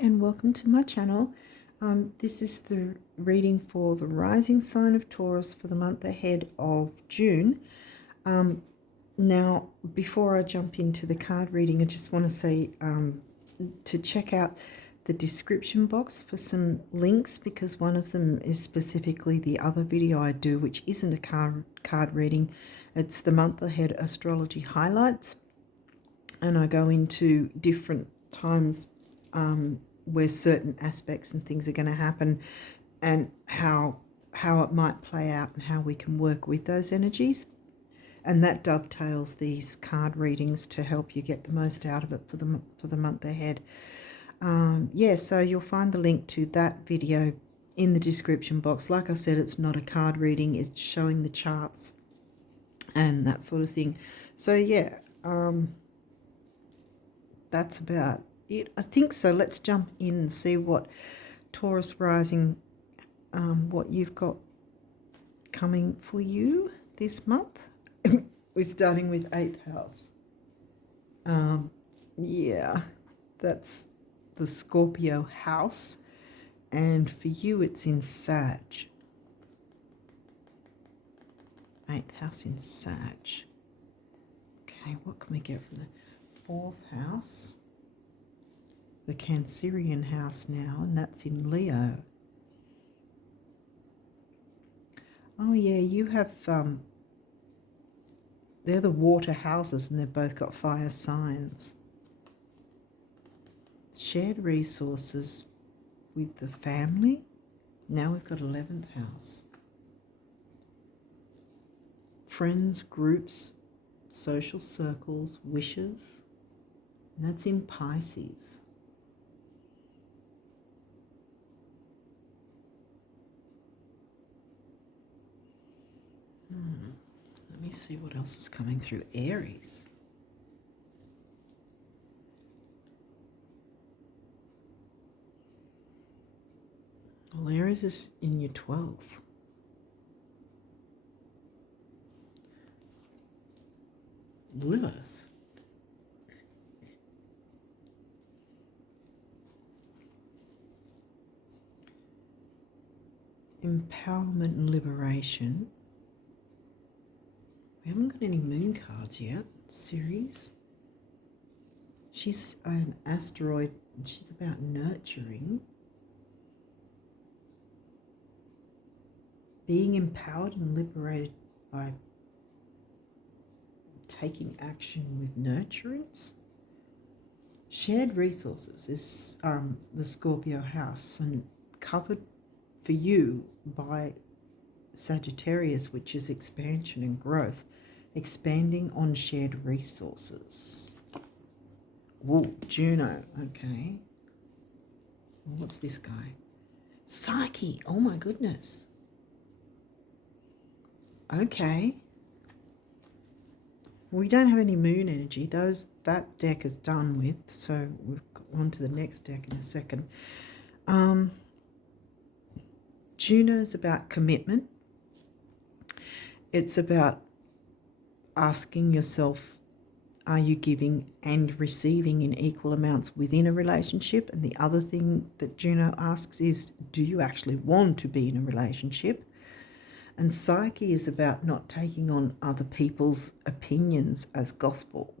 and welcome to my channel. This is the reading for the rising sign of Taurus for the month ahead of June. Now, before I jump into the card reading, I just want to say to check out the description box for some links, because one of them is specifically the other video I do, which isn't a card reading. It's the month ahead astrology highlights, and I go into different times where certain aspects and things are going to happen, and how it might play out and how we can work with those energies. And that dovetails these card readings to help you get the most out of it for the month ahead. So you'll find the link to that video in the description box. Like I said, it's not a card reading, it's showing the charts and that sort of thing. So yeah, that's about it, I think. So let's jump in and see what Taurus rising, what you've got coming for you this month. We're starting with 8th house. Yeah, that's the Scorpio house, and for you it's in Sag. 8th house in Sag. Okay, what can we get from the 4th house? The Cancerian house now, and that's in Leo. Oh yeah, you have they're the water houses and they've both got fire signs. Shared resources with the family. Now we've got 11th house. Friends, groups, social circles, wishes. And that's in Pisces. Let me see what else is coming through. Aries. Well, Aries is in your 12th. Lilith. Empowerment and liberation. We haven't got any moon cards yet. Ceres. She's an asteroid and she's about nurturing. Being empowered and liberated by taking action with nurturance. Shared resources is the Scorpio house, and covered for you by Sagittarius, which is expansion and growth. Expanding on shared resources. Whoa, Juno, okay. What's this guy? Psyche, oh my goodness. Okay. We don't have any moon energy. That deck is done with, so we've got on to the next deck in a second. Juno is about commitment. It's about asking yourself, are you giving and receiving in equal amounts within a relationship? And the other thing that Juno asks is, do you actually want to be in a relationship? And Psyche is about not taking on other people's opinions as gospel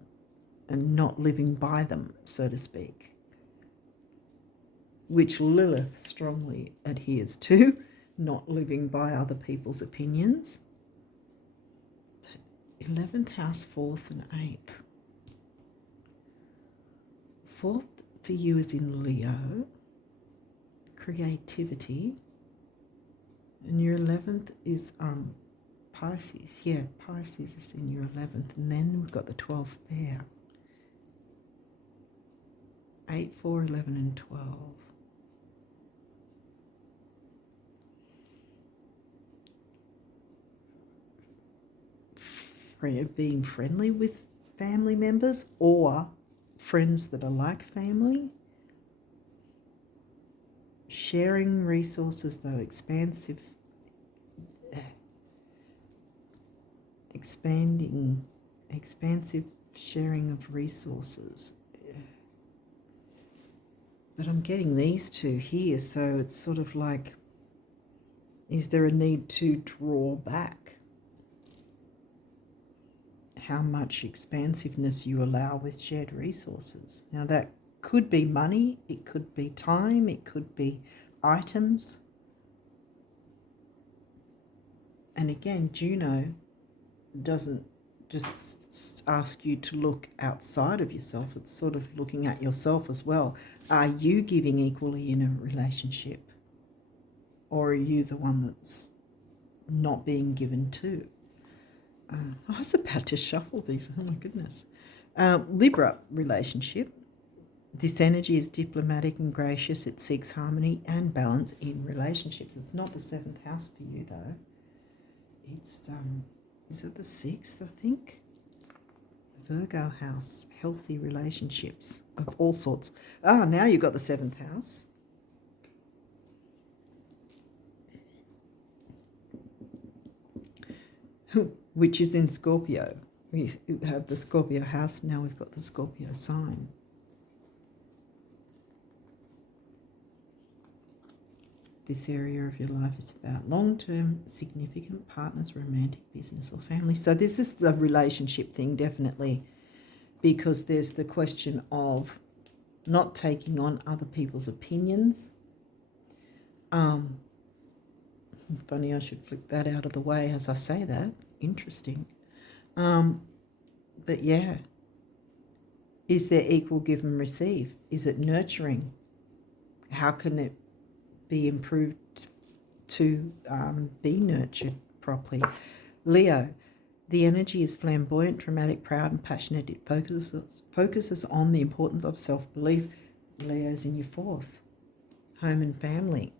and not living by them, so to speak, which Lilith strongly adheres to, not living by other people's opinions. 11th house, 4th and 8th. 4th for you is in Leo, creativity. And your 11th is Pisces. Yeah, Pisces is in your 11th. And then we've got the 12th there. 8, 4, 11 and 12. Being friendly with family members or friends that are like family. Sharing resources, though, expansive sharing of resources. But I'm getting these two here, so it's sort of like, is there a need to draw back how much expansiveness you allow with shared resources? Now that could be money, it could be time, it could be items. And again, Juno doesn't just ask you to look outside of yourself. It's sort of looking at yourself as well. Are you giving equally in a relationship? Or are you the one that's not being given to? I was about to shuffle these. Oh my goodness. Libra relationship. This energy is diplomatic and gracious. It seeks harmony and balance in relationships. It's not the 7th house for you though. It's is it the 6th, I think? The Virgo house, healthy relationships of all sorts. Now you've got the 7th house. Which is in Scorpio. We have the Scorpio house, now we've got the Scorpio sign. This area of your life is about long-term, significant partners, romantic, business or family. So this is the relationship thing, definitely, because there's the question of not taking on other people's opinions. Funny, I should flick that out of the way as I say that. Interesting. But yeah, is there equal give and receive? Is it nurturing? How can it be improved to be nurtured properly? Leo, the energy is flamboyant, dramatic, proud and passionate. It focuses on the importance of self-belief. Leo's in your 4th, home and family.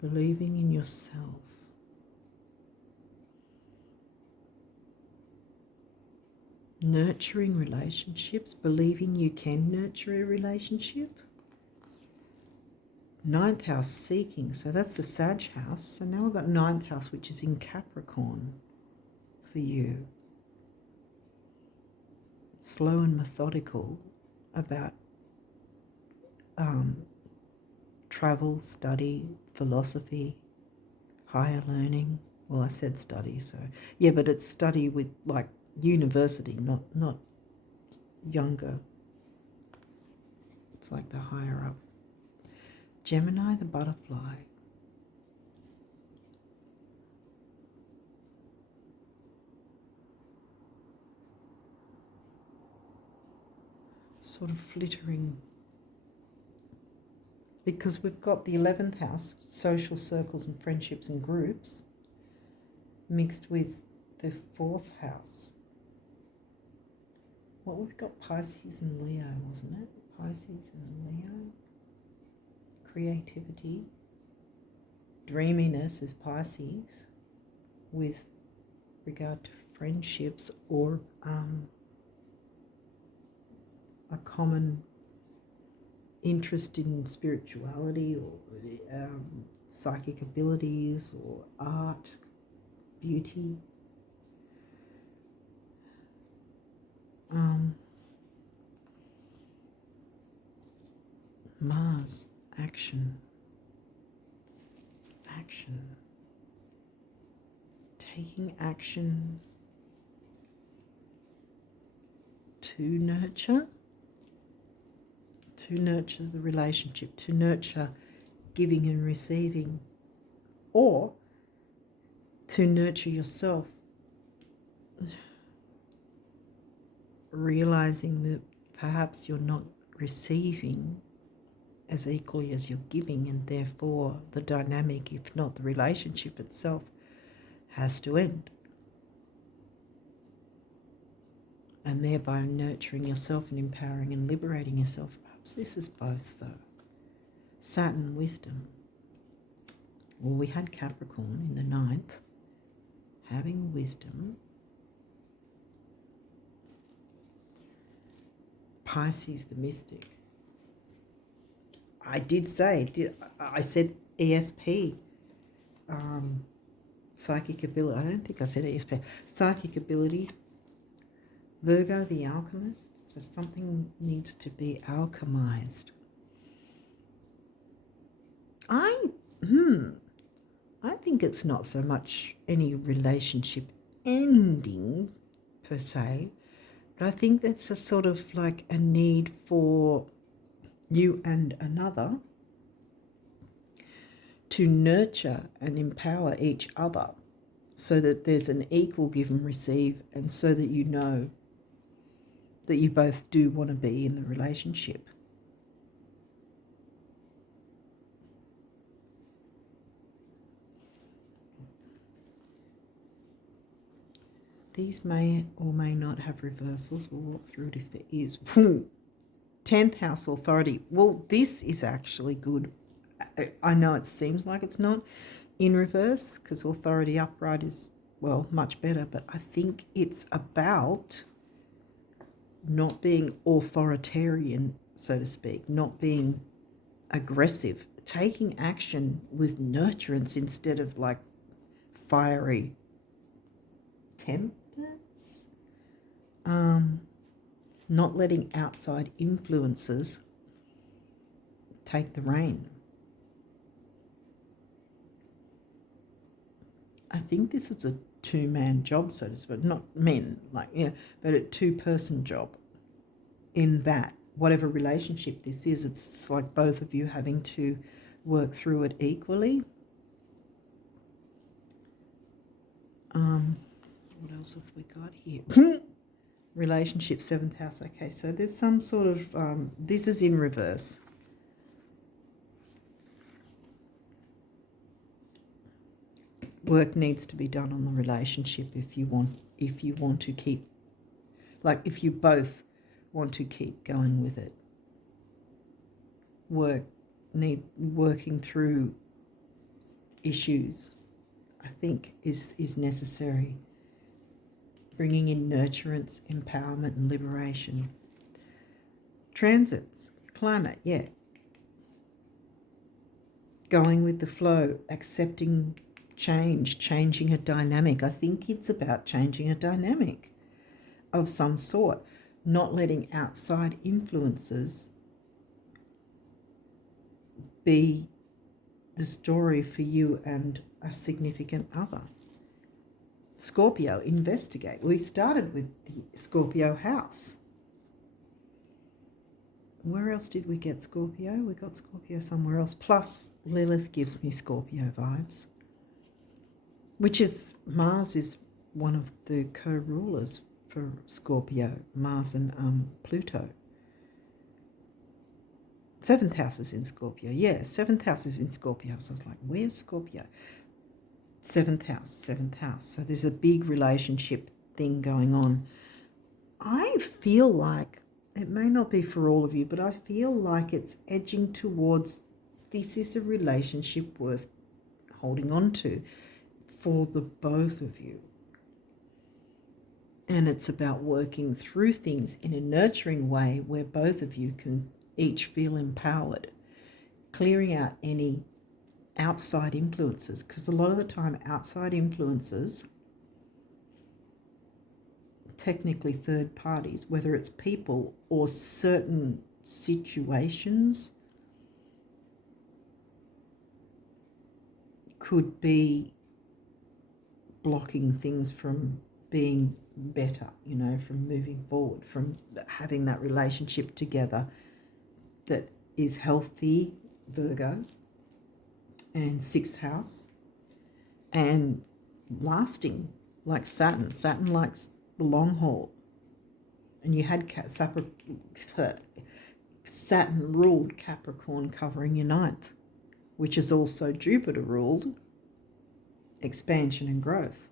Believing in yourself. Nurturing relationships, believing you can nurture a relationship. 9th house, seeking. So that's the Sag house. So now we've got 9th house, which is in Capricorn for you. Slow and methodical about travel, study, philosophy, higher learning. Well, I said study, so yeah, but it's study with like university, not younger. It's like the higher up. Gemini, the butterfly. Sort of flittering. Because we've got the 11th house, social circles and friendships and groups, mixed with the 4th house. Well, we've got Pisces and Leo, wasn't it? Pisces and Leo. Creativity. Dreaminess is Pisces with regard to friendships or a common interest in spirituality or psychic abilities or art, beauty. Mars, action. Taking action to nurture the relationship, to nurture giving and receiving, or to nurture yourself, realizing that perhaps you're not receiving as equally as you're giving, and therefore the dynamic, if not the relationship itself, has to end. And thereby nurturing yourself and empowering and liberating yourself. Perhaps this is both though. Saturn, wisdom. Well, we had Capricorn in the 9th, having wisdom. Pisces, the mystic. I said ESP, psychic ability. I don't think I said ESP. Psychic ability. Virgo, the alchemist. So something needs to be alchemized. I think it's not so much any relationship ending per se, but I think that's a sort of like a need for you and another to nurture and empower each other so that there's an equal give and receive, and so that you know that you both do want to be in the relationship. These may or may not have reversals. We'll walk through it if there is. 10th house authority. Well, this is actually good. I know it seems like it's not in reverse because authority upright is, well, much better, but I think it's about not being authoritarian, so to speak, not being aggressive, taking action with nurturance instead of like fiery tempers. Not letting outside influences take the reign. I think this is a two-man job, so to speak, not men, like, yeah, but a two-person job. In that, whatever relationship this is, it's like both of you having to work through it equally. What else have we got here? Relationship, 7th house. Okay, so there's some sort of, this is in reverse. Work needs to be done on the relationship if you want to keep, like if you both want to keep going with it. Working through issues, I think, is necessary. Bringing in nurturance, empowerment and liberation. Transits, climate, yeah. Going with the flow, accepting change, changing a dynamic. I think it's about changing a dynamic of some sort, not letting outside influences be the story for you and a significant other. Scorpio, investigate. We started with the Scorpio house. Where else did we get Scorpio? We got Scorpio somewhere else. Plus, Lilith gives me Scorpio vibes. Which is, Mars is one of the co-rulers for Scorpio. Mars and Pluto. 7th house is in Scorpio. Yeah, 7th house is in Scorpio. So I was like, where's Scorpio? 7th house, 7th house. So there's a big relationship thing going on. I feel like, it may not be for all of you, but I feel like it's edging towards this is a relationship worth holding on to for the both of you. And it's about working through things in a nurturing way where both of you can each feel empowered, clearing out any outside influences, because a lot of the time outside influences, technically third parties, whether it's people or certain situations, could be blocking things from being better, you know, from moving forward, from having that relationship together that is healthy, Virgo, and 6th house, and lasting, like Saturn. Saturn likes the long haul. And you had Saturn ruled Capricorn covering your 9th, which is also Jupiter ruled expansion and growth.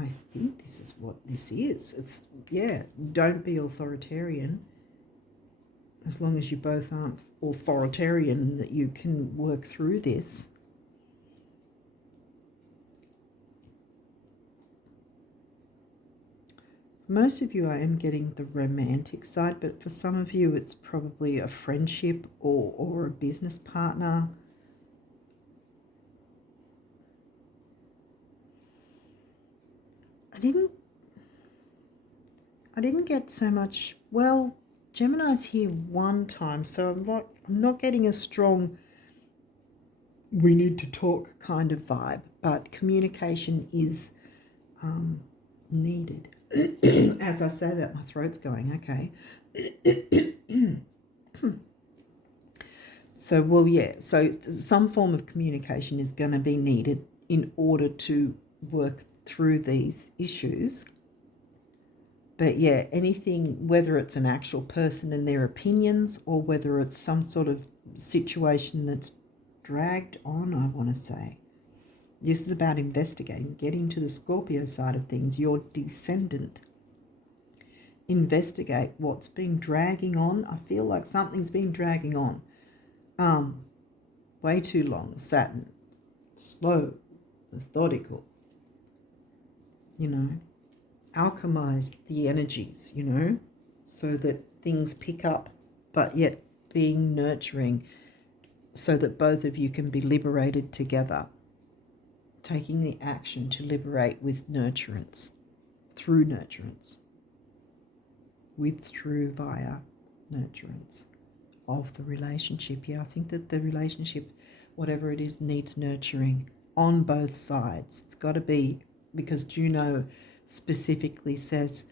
I think this is what this is. It's, yeah, don't be authoritarian. As long as you both aren't authoritarian, that you can work through this. For most of you, I am getting the romantic side, but for some of you, it's probably a friendship or a business partner. I didn't get so much, well, Gemini's here one time, so I'm not getting a strong we need to talk kind of vibe, but communication is needed. As I say that, my throat's going, okay. So, well, yeah, so some form of communication is going to be needed in order to work through these issues. But yeah, anything, whether it's an actual person and their opinions or whether it's some sort of situation that's dragged on, I want to say. This is about investigating, getting to the Scorpio side of things, your descendant. Investigate what's been dragging on. I feel like something's been dragging on. Way too long. Saturn. Slow. Methodical. Alchemize the energies, so that things pick up, but yet being nurturing so that both of you can be liberated together. Taking the action to liberate with nurturance, through nurturance, through via nurturance of the relationship. Yeah, I think that the relationship, whatever it is, needs nurturing on both sides. It's got to be, because Juno specifically says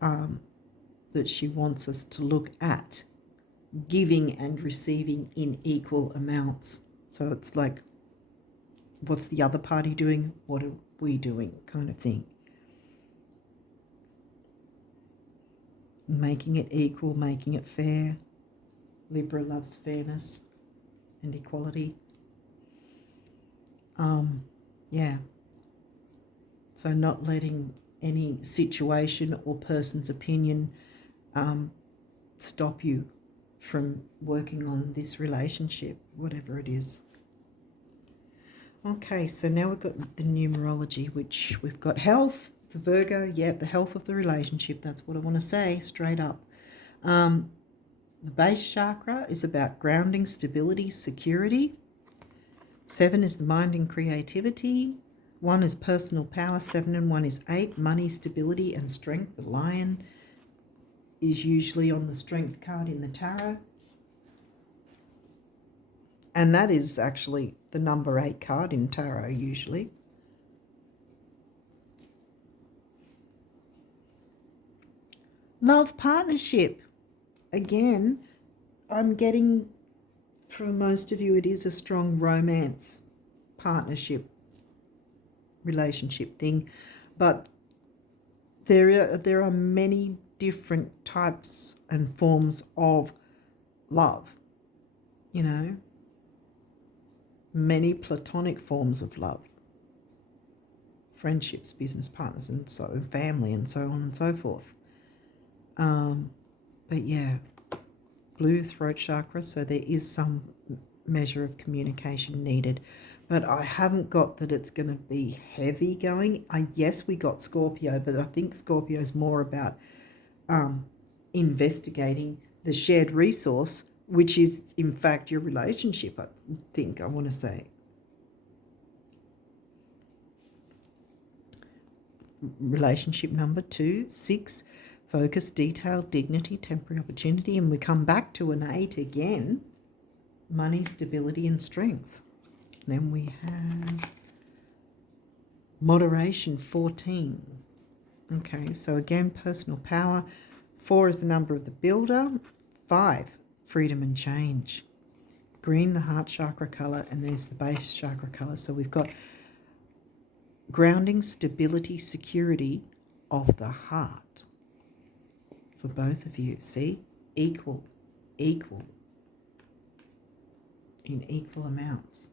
that she wants us to look at giving and receiving in equal amounts. So it's like, what's the other party doing? What are we doing? Kind of thing. Making it equal, making it fair. Libra loves fairness and equality. Yeah. So not letting any situation or person's opinion stop you from working on this relationship, whatever it is. Okay, so now we've got the numerology, which we've got health, the Virgo, the health of the relationship. That's what I want to say straight up. The base chakra is about grounding, stability, security. 7 is the mind and creativity. 1 is personal power. 7 and 1 is 8, money, stability, and strength. The lion is usually on the strength card in the tarot. And that is actually the number 8 card in tarot usually. Love partnership. Again, I'm getting, for most of you, it is a strong romance partnership relationship thing. But there are many different types and forms of love, many platonic forms of love, friendships, business partners, and so family, and so on and so forth. But yeah, blue throat chakra, so there is some measure of communication needed, but I haven't got that it's going to be heavy going. Yes, we got Scorpio, but I think Scorpio is more about investigating the shared resource, which is in fact your relationship, I want to say. Relationship number 2, 6, focus, detail, dignity, temporary opportunity, and we come back to an 8 again, money, stability, and strength. Then we have moderation, 14. Okay, so again, personal power. 4 is the number of the builder. 5, freedom and change. Green, the heart chakra colour, and there's the base chakra colour. So we've got grounding, stability, security of the heart for both of you. See? Equal in equal amounts.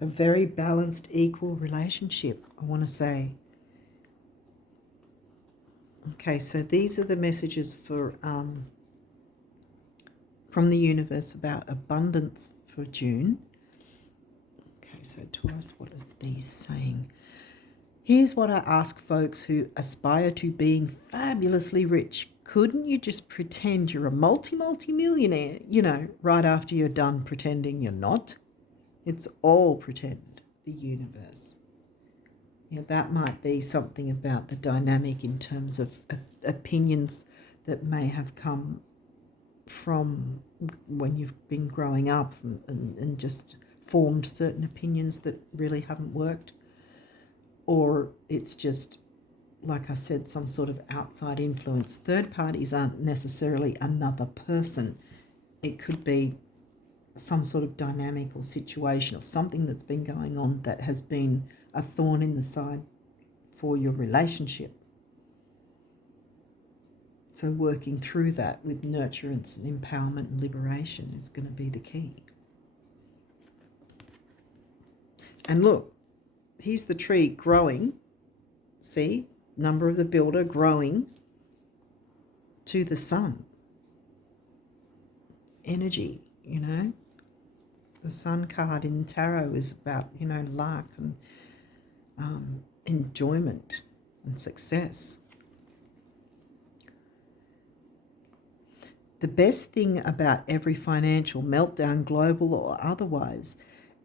A very balanced, equal relationship, I want to say. Okay, so these are the messages for from the universe about abundance for June. Okay, so Taurus, what is these saying? Here's what I ask folks who aspire to being fabulously rich. Couldn't you just pretend you're a multi-millionaire, right after you're done pretending you're not? It's all pretend, the universe. Yeah, that might be something about the dynamic in terms of opinions that may have come from when you've been growing up and just formed certain opinions that really haven't worked. Or it's just, like I said, some sort of outside influence. Third parties aren't necessarily another person. It could be some sort of dynamic or situation or something that's been going on that has been a thorn in the side for your relationship. So working through that with nurturance and empowerment and liberation is going to be the key. And look, here's the tree growing. See, number of the builder growing to the sun. Energy, you know. The sun card in tarot is about, you know, luck and enjoyment and success. The best thing about every financial meltdown, global or otherwise,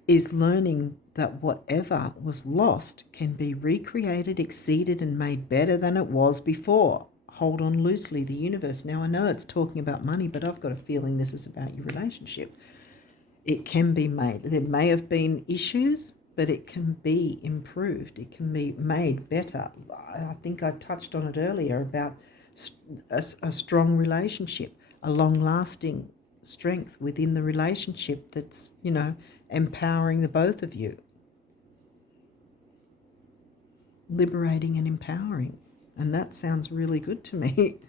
is learning that whatever was lost can be recreated, exceeded, and made better than it was before. Hold on loosely, the universe. Now, I know it's talking about money, but I've got a feeling this is about your relationship. It can be made. There may have been issues, but it can be improved. It can be made better. I think I touched on it earlier about a strong relationship, a long-lasting strength within the relationship that's, you know, empowering the both of you. Liberating and empowering. And that sounds really good to me.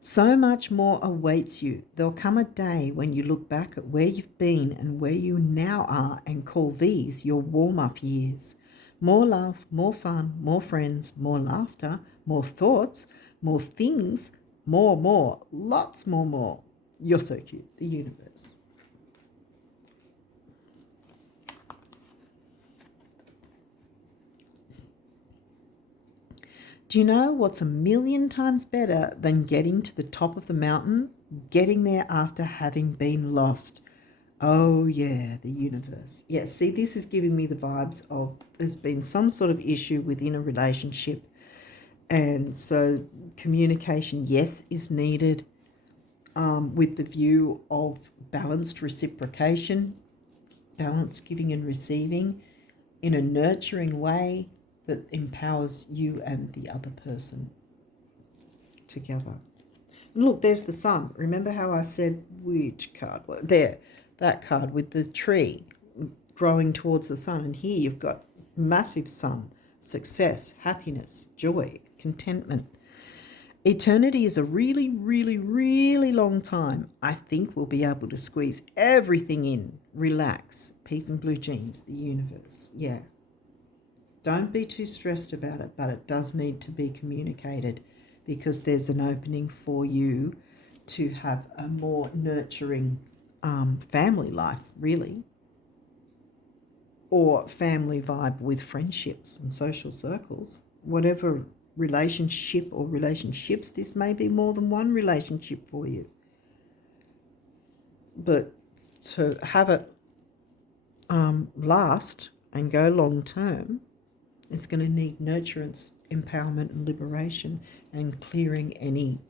So much more awaits you. There'll come a day when you look back at where you've been and where you now are and call these your warm-up years. More love, more fun, more friends, more laughter, more thoughts, more things, more, lots more. You're so cute, the universe. Do you know what's 1,000,000 times better than getting to the top of the mountain? Getting there after having been lost. Oh yeah, the universe. Yeah, see, this is giving me the vibes of there's been some sort of issue within a relationship. And so communication, yes, is needed with the view of balanced reciprocation, balanced giving and receiving in a nurturing way that empowers you and the other person together. And look, there's the sun. Remember how I said which card? Well, there, that card with the tree growing towards the sun. And here you've got massive sun, success, happiness, joy, contentment. Eternity is a really, really, really long time. I think we'll be able to squeeze everything in. Relax. Peace and blue jeans, the universe. Yeah. Don't be too stressed about it, but it does need to be communicated because there's an opening for you to have a more nurturing family life, really, or family vibe with friendships and social circles. Whatever relationship or relationships, this may be more than one relationship for you. But to have it last and go long term, it's going to need nurturance, empowerment and liberation and clearing any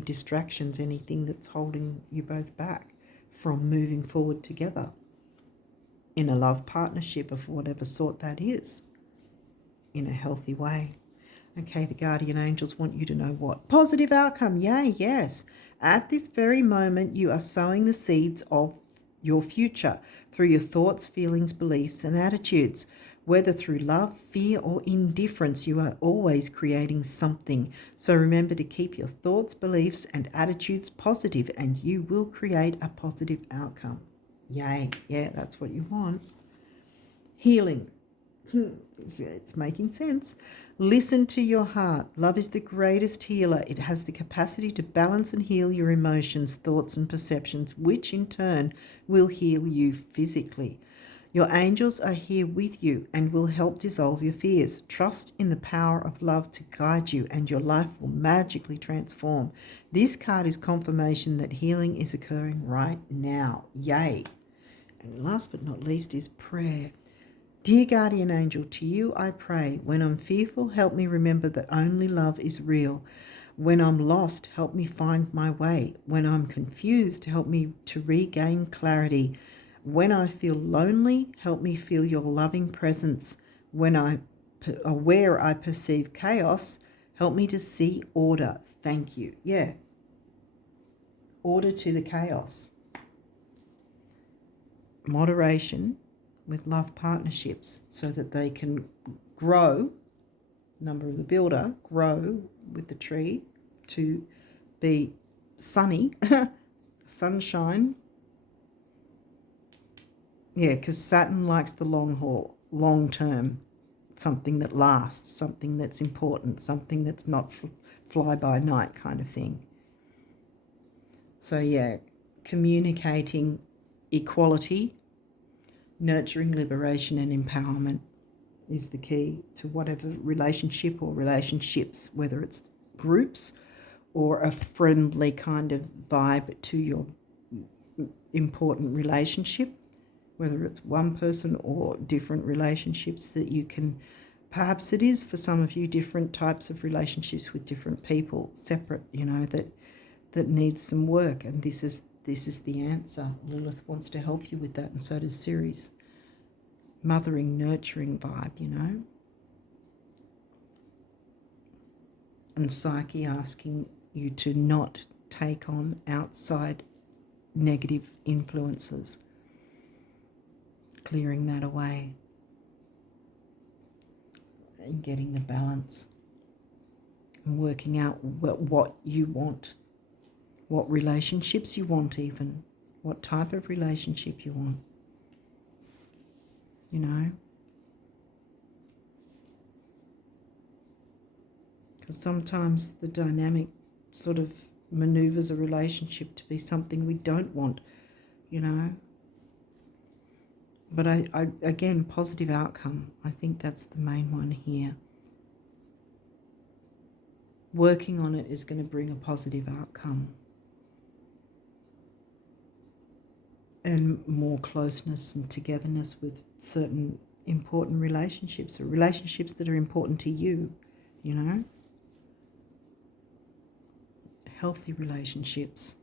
distractions, anything that's holding you both back from moving forward together in a love partnership of whatever sort that is, in a healthy way. Okay, the guardian angels want you to know what? Positive outcome. Yay, yes. At this very moment, you are sowing the seeds of your future through your thoughts, feelings, beliefs, and attitudes. Whether through love, fear, or indifference, you are always creating something. So remember to keep your thoughts, beliefs, and attitudes positive, and you will create a positive outcome. Yay. Yeah, that's what you want. Healing. It's making sense. Listen to your heart. Love is the greatest healer. It has the capacity to balance and heal your emotions, thoughts, and perceptions, which in turn will heal you physically. Your angels are here with you and will help dissolve your fears. Trust in the power of love to guide you, and your life will magically transform. This card is confirmation that healing is occurring right now. Yay. And last but not least is prayer. Dear guardian angel, to you I pray. When I'm fearful, help me remember that only love is real. When I'm lost, help me find my way. When I'm confused, help me to regain clarity. When I feel lonely, help me feel your loving presence. When where I perceive chaos, help me to see order. Thank you. Yeah. Order to the chaos. Moderation with love partnerships so that they can grow, number of the builder, grow with the tree to be sunny, sunshine. Yeah, because Saturn likes the long haul, long term, something that lasts, something that's important, something that's not fly by night kind of thing. So yeah, communicating equality, nurturing liberation and empowerment is the key to whatever relationship or relationships, whether it's groups or a friendly kind of vibe to your important relationship, whether it's one person or different relationships that you can, perhaps it is for some of you different types of relationships with different people, separate, that needs some work, and this is the answer. Lilith wants to help you with that, and so does Ceres. Mothering, nurturing vibe, and Psyche asking you to not take on outside negative influences, clearing that away and getting the balance and working out what you want, what relationships you want, even what type of relationship you want, because sometimes the dynamic sort of maneuvers a relationship to be something we don't want, But I again, positive outcome. I think that's the main one here. Working on it is going to bring a positive outcome and more closeness and togetherness with certain important relationships, or relationships that are important to you, Healthy relationships,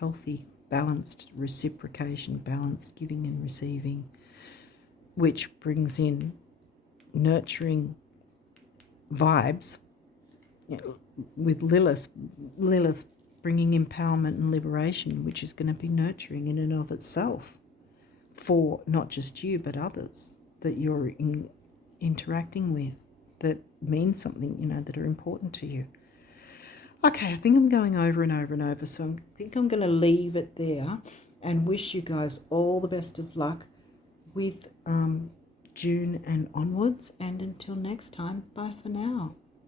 healthy, balanced reciprocation, balanced giving and receiving, which brings in nurturing vibes with Lilith bringing empowerment and liberation, which is going to be nurturing in and of itself for not just you but others that you're interacting with, that mean something, that are important to you. Okay, I think I'm going over and over and over, so I think I'm going to leave it there and wish you guys all the best of luck with June and onwards. And until next time, bye for now.